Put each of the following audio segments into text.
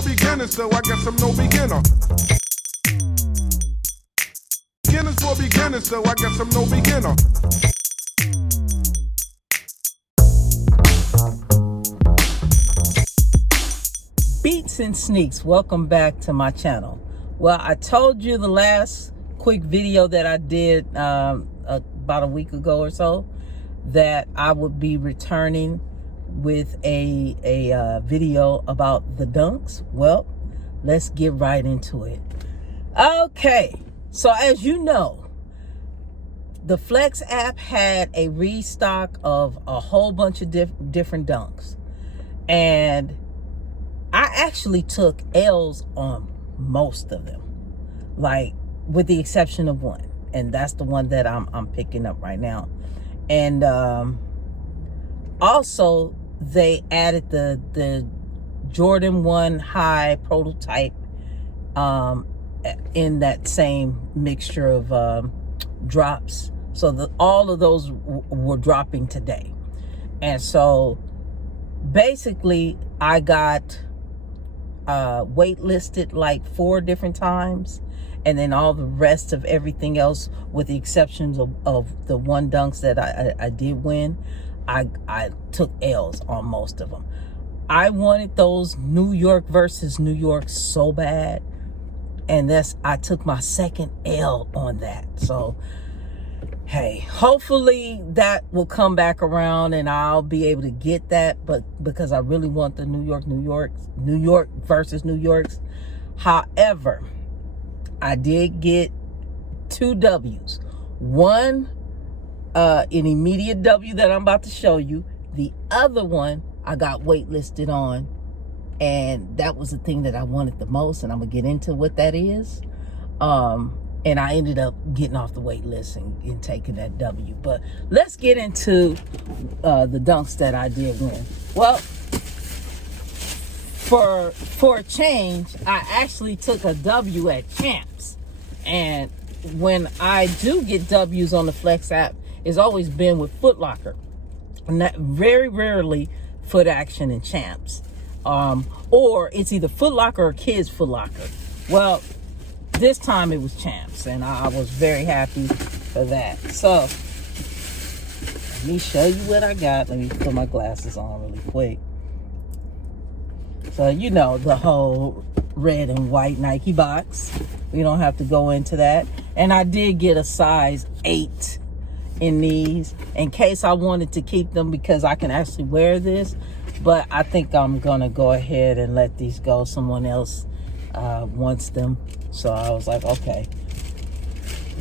for beginners, so I guess I'm no beginner. Beginners for beginners, so I guess I'm no beginner. Beats and Sneaks, welcome back to my channel. Well, I told you the last quick video that I did about a week ago or so that I would be returning with a video about the dunks. Well, let's get right into it. Okay, so as you know, the Flex app had a restock of a whole bunch of different dunks, and I actually took L's on most of them, like with the exception of one, and that's the one that I'm picking up right now. And also they added the Jordan 1 high prototype in that same mixture of drops, so all of those were dropping today. And so basically I got waitlisted like 4 different times, and then all the rest of everything else, with the exceptions of the one dunks that I did win, I took L's on most of them. I wanted those New York versus New York so bad, and I took my second L on that. So hey, hopefully that will come back around and I'll be able to get that, but because I really want the New York versus New Yorks. However, I did get 2 W's. One, an immediate W that I'm about to show you. The other one I got waitlisted on, and that was the thing that I wanted the most, and I'm gonna get into what that is. And I ended up getting off the wait list and taking that W. But let's get into the dunks that I did win. Well, for a change, I actually took a W at Champs. And when I do get W's on the Flex app, it's always been with Foot Locker. And that very rarely Foot Action and Champs. Or it's either Foot Locker or Kids Foot Locker. Well, this time it was Champs, and I was very happy for that. So let me show you what I got. Let me put my glasses on really quick. So you know the whole red and white Nike box. We don't have to go into that. And I did get a size 8 in these in case I wanted to keep them, because I can actually wear this. But I think I'm gonna go ahead and let these go. Someone else wants them. So I was like, okay,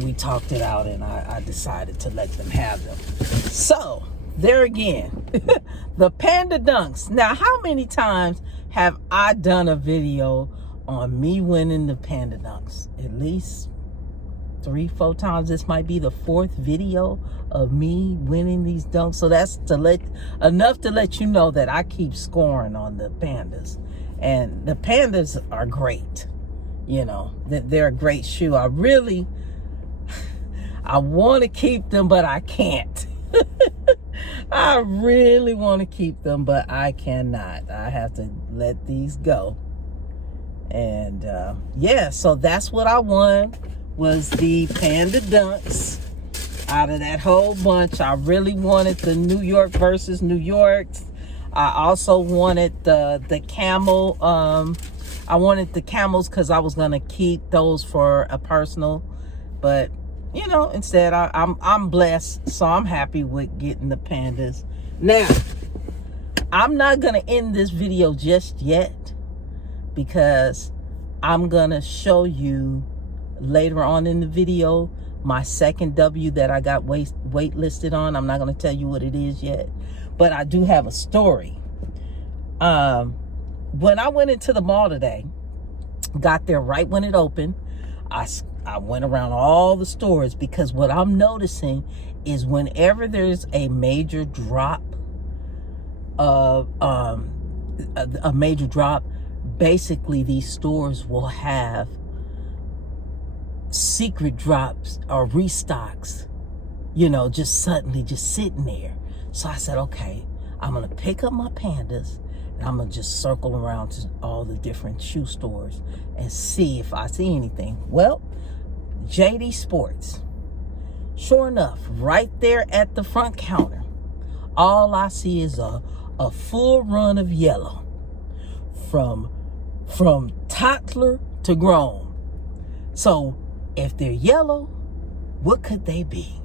we talked it out, and I decided to let them have them. So there again, the Panda Dunks. Now, how many times have I done a video on me winning the Panda Dunks? At least 3-4 times. This might be the 4th video of me winning these dunks. So that's enough to let you know that I keep scoring on the Pandas. And the Pandas are great. You know, they're a great shoe. I want to keep them, but I can't. I really want to keep them, but I cannot. I have to let these go. And yeah, so that's what I won, was the Panda Dunks. Out of that whole bunch, I really wanted the New York versus New Yorks. I also wanted the camel. I wanted the camels because I was gonna keep those for a personal, but you know, instead I'm blessed, so I'm happy with getting the Pandas. Now, I'm not gonna end this video just yet, because I'm gonna show you later on in the video my second W that I got waitlisted on. I'm not gonna tell you what it is yet, but I do have a story. When I went into the mall today, got there right when it opened, I went around all the stores, because what I'm noticing is whenever there's a major drop of a major drop, basically these stores will have secret drops or restocks, you know, just suddenly just sitting there. So I said, okay, I'm gonna pick up my Pandas And I'm going to just circle around to all the different shoe stores and see if I see anything. Well, JD Sports. Sure enough, right there at the front counter, all I see is a full run of yellow. From toddler to grown. So if they're yellow, what could they be?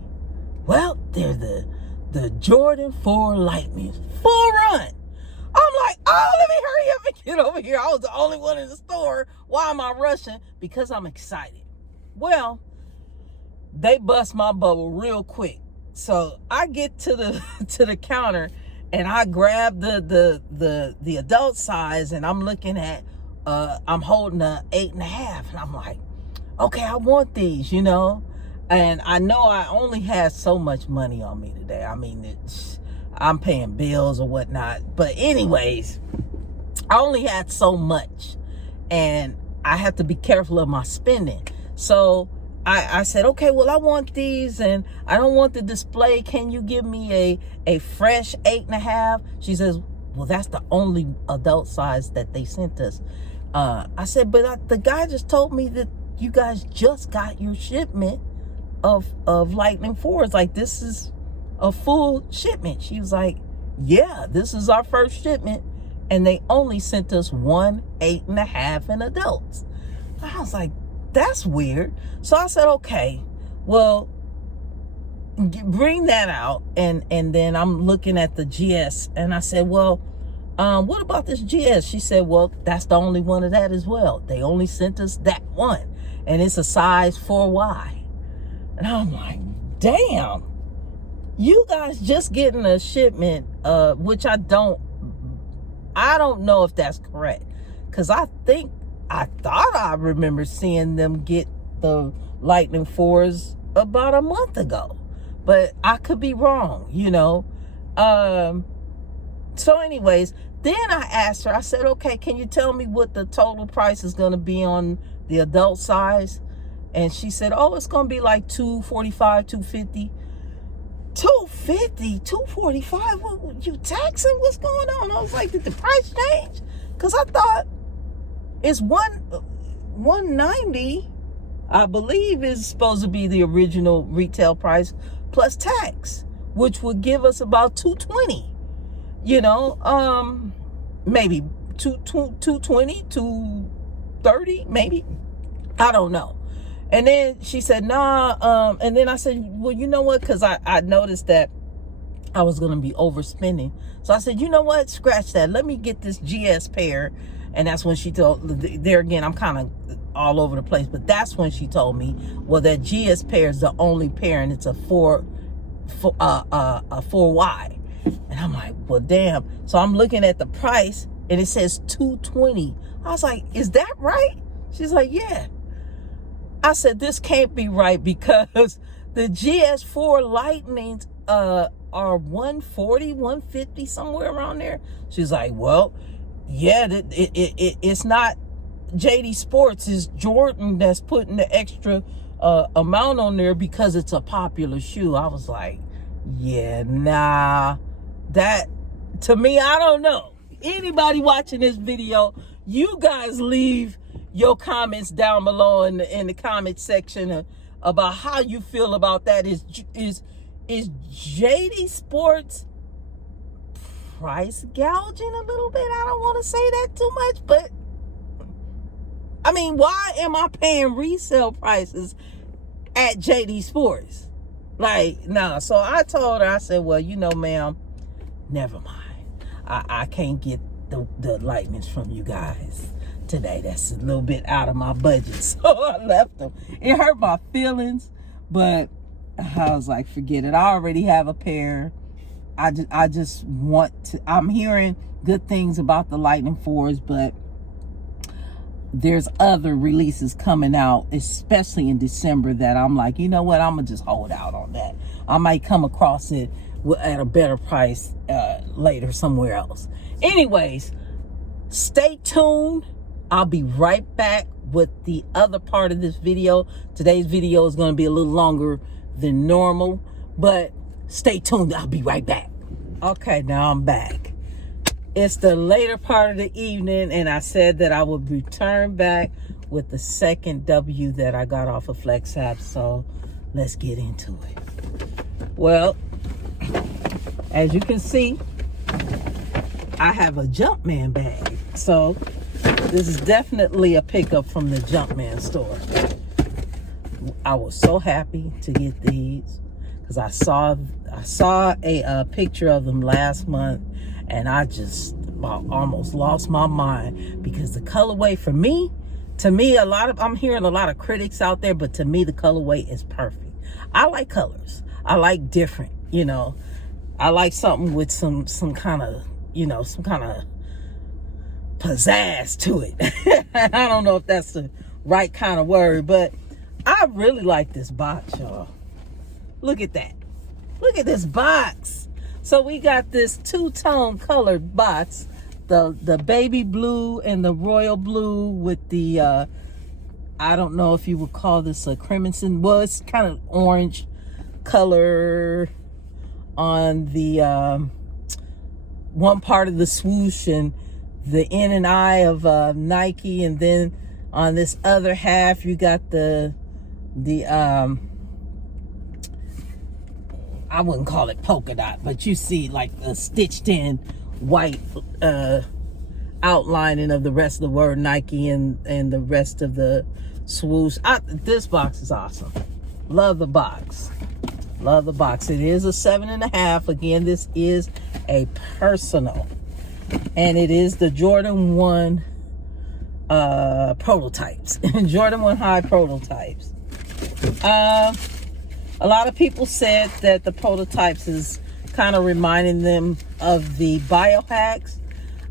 Well, they're the Jordan 4 Lightning. Full run. I'm like, oh, let me hurry up and get over here. I was the only one in the store. Why am I rushing? Because I'm excited. Well, they bust my bubble real quick. So I get to the counter and I grab the adult size, and I'm looking at I'm holding a 8.5, and I'm like, okay, I want these, you know. And I know I only had so much money on me today. I mean, I'm paying bills or whatnot. But anyways, I only had so much, and I have to be careful of my spending. So I said, okay, well, I want these, and I don't want the display. Can you give me a fresh 8.5? She says, well, that's the only adult size that they sent us. I said, but the guy just told me that you guys just got your shipment of Lightning 4s. Like, this is a full shipment. She was like, yeah, this is our first shipment, and they only sent us 1 8.5 in adults. I was like, that's weird. So I said, okay, well, bring that out. And then I'm looking at the GS, and I said, well, what about this GS? She said, well, that's the only one of that as well. They only sent us that one, and it's a size 4Y. And I'm like, damn, you guys just getting a shipment, which I don't know if that's correct, because I thought I remember seeing them get the Lightning 4s about a month ago, but I could be wrong, you know. So anyways, then I asked her, I said, okay, can you tell me what the total price is going to be on the adult size? And she said, oh, it's going to be like $245, $250. $250, $245? What, you taxing? What's going on? I was like, did the price change? Because I thought it's $190, I believe, is supposed to be the original retail price plus tax, which would give us about $220. You know, maybe $220, $230, maybe. I don't know. And then she said, nah. And then I said, well, you know what? Because I noticed that I was going to be overspending. So I said, you know what? Scratch that. Let me get this GS pair. And that's when she told, there again, I'm kind of all over the place. But that's when she told me, well, that GS pair is the only pair, and it's a 4Y. And I'm like, well, damn. So I'm looking at the price, and it says $220. I was like, is that right? She's like, yeah. I said, this can't be right, because the GS4 Lightnings are $140, $150, somewhere around there. She's like, well, yeah, it's not JD Sports, it's Jordan that's putting the extra amount on there because it's a popular shoe. I was like, yeah, nah. That, to me, I don't know. Anybody watching this video, you guys leave your comments down below in the comment section about how you feel about that. Is JD Sports price gouging a little bit? I don't want to say that too much, but I mean, why am I paying resale prices at JD Sports? Like, nah. So I told her, I said, well, you know, ma'am, never mind. I can't get the Lightnings from you guys today. That's a little bit out of my budget. So I left them. It hurt my feelings, but I was like, forget it. I already have a pair. I just want to, I'm hearing good things about the Lightning 4s, but there's other releases coming out, especially in December, that I'm like, you know what, I'm gonna just hold out on that. I might come across it at a better price later somewhere else. Anyways, stay tuned. I'll be right back with the other part of this video. Today's video is going to be a little longer than normal, but stay tuned. I'll be right back. Okay, now I'm back. It's the later part of the evening, and I said that I would return back with the second W that I got off of Flex App. So let's get into it. Well, as you can see, I have a Jumpman bag. So this is definitely a pickup from the Jumpman store. I was so happy to get these because I saw a picture of them last month, and I just almost lost my mind because the colorway to me, I'm hearing a lot of critics out there, but to me the colorway is perfect. I like colors. I like different, I like something with some kind of, some kind of pizzazz to it. I don't know if that's the right kind of word, but I really like this box, y'all. Look at that. Look at this box. So we got this two-tone colored box, the baby blue and the royal blue with the I don't know if you would call this a crimson. Well, it's kind of orange color on the one part of the swoosh and the N and I of Nike, and then on this other half you got the I wouldn't call it polka dot, but you see like a stitched in white outlining of the rest of the word Nike and the rest of the swoosh. This box is awesome. Love the box. Love the box. It is a 7.5. Again, this is a personal, and it is the Jordan 1 prototypes. Jordan 1 high prototypes. A lot of people said that the prototypes is kind of reminding them of the biohacks.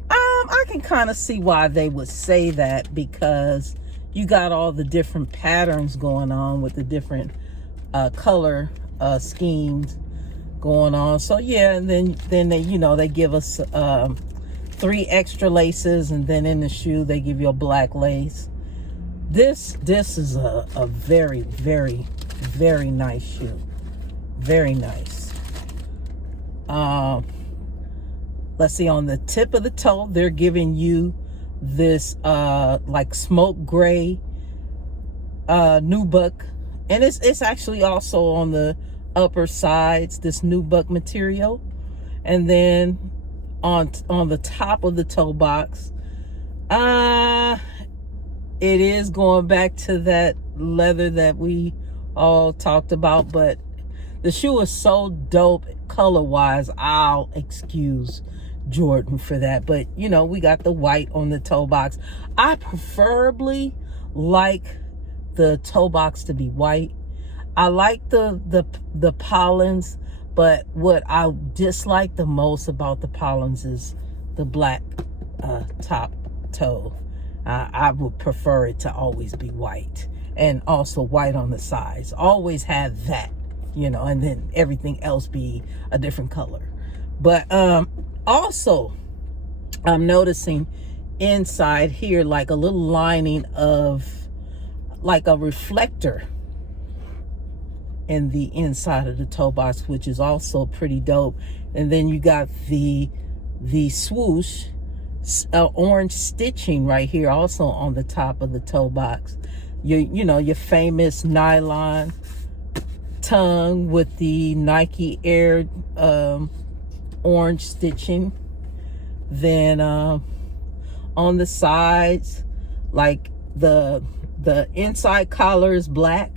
I can kind of see why they would say that, because you got all the different patterns going on with the different color schemes going on. So yeah, and then they they give us 3 extra laces, and then in the shoe they give you a black lace. This is a very, very, very nice shoe. Very nice. Let's see, on the tip of the toe they're giving you this like smoke gray nubuck, and it's actually also on the upper sides, this nubuck material. And then on the top of the toe box, it is going back to that leather that we all talked about, but the shoe is so dope color wise, I'll excuse Jordan for that. But we got the white on the toe box. I preferably like the toe box to be white. I like the pollens, but what I dislike the most about the pollens is the black top toe. I would prefer it to always be white, and also white on the sides. Always have that, and then everything else be a different color. But also I'm noticing inside here like a little lining of like a reflector in the inside of the toe box, which is also pretty dope. And then you got the swoosh orange stitching right here also on the top of the toe box. Your famous nylon tongue with the Nike Air orange stitching. Then on the sides, like the inside collar is black.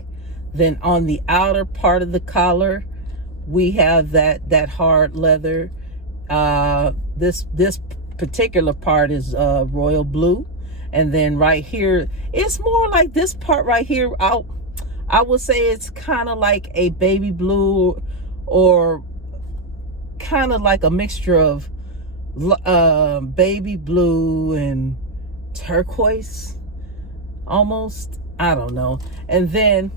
Then on the outer part of the collar, we have that hard leather. This particular part is royal blue. And then right here, it's more like this part right here. I would say it's kind of like a baby blue, or kind of like a mixture of baby blue and turquoise almost. I don't know. And then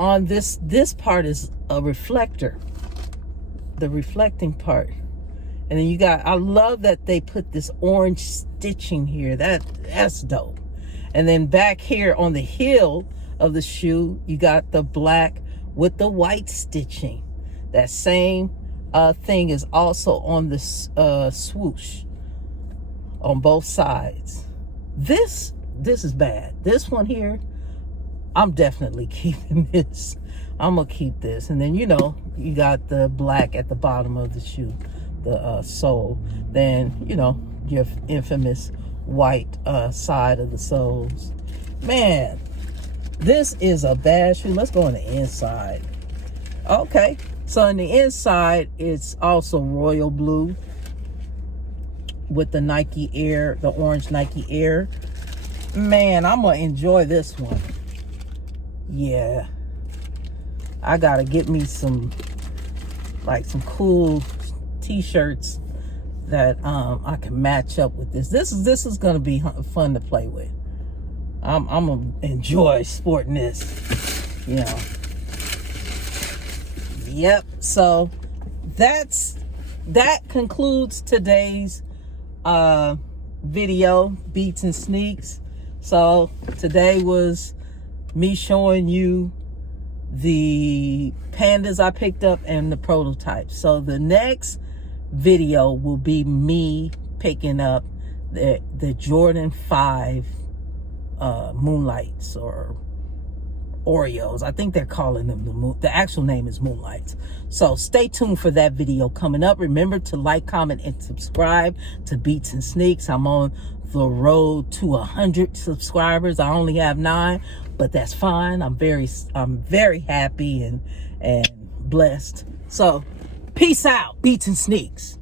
on this part is a reflector, the reflecting part. And then you got, I love that they put this orange stitching here. That's dope. And then back here on the heel of the shoe, you got the black with the white stitching. That same thing is also on this swoosh. on both sides. This is bad. This one here, I'm definitely keeping this. I'm gonna keep this. And then, you know, you got the black at the bottom of the shoe, the sole. Then, you know, your infamous white side of the soles. Man, this is a bad shoe. Let's go on the inside. Okay, so on the inside, it's also royal blue with the Nike Air, the orange Nike Air. Man, I'm gonna enjoy this one. Yeah, I gotta get me some cool t-shirts that I can match up with this. This is gonna be fun to play with. I'm gonna enjoy sporting this, you know. Yep. So that concludes today's video, Beats and Sneaks. So today was me showing you the pandas I picked up and the prototypes. So the next video will be me picking up the Jordan 5 Moonlights or Oreos. I think they're calling them the actual name is Moonlights. So stay tuned for that video coming up. Remember to like, comment, and subscribe to Beats and Sneaks. I'm on the road to 100 subscribers. I only have 9, but that's fine. I'm very happy and blessed. So peace out, Beats and Sneaks.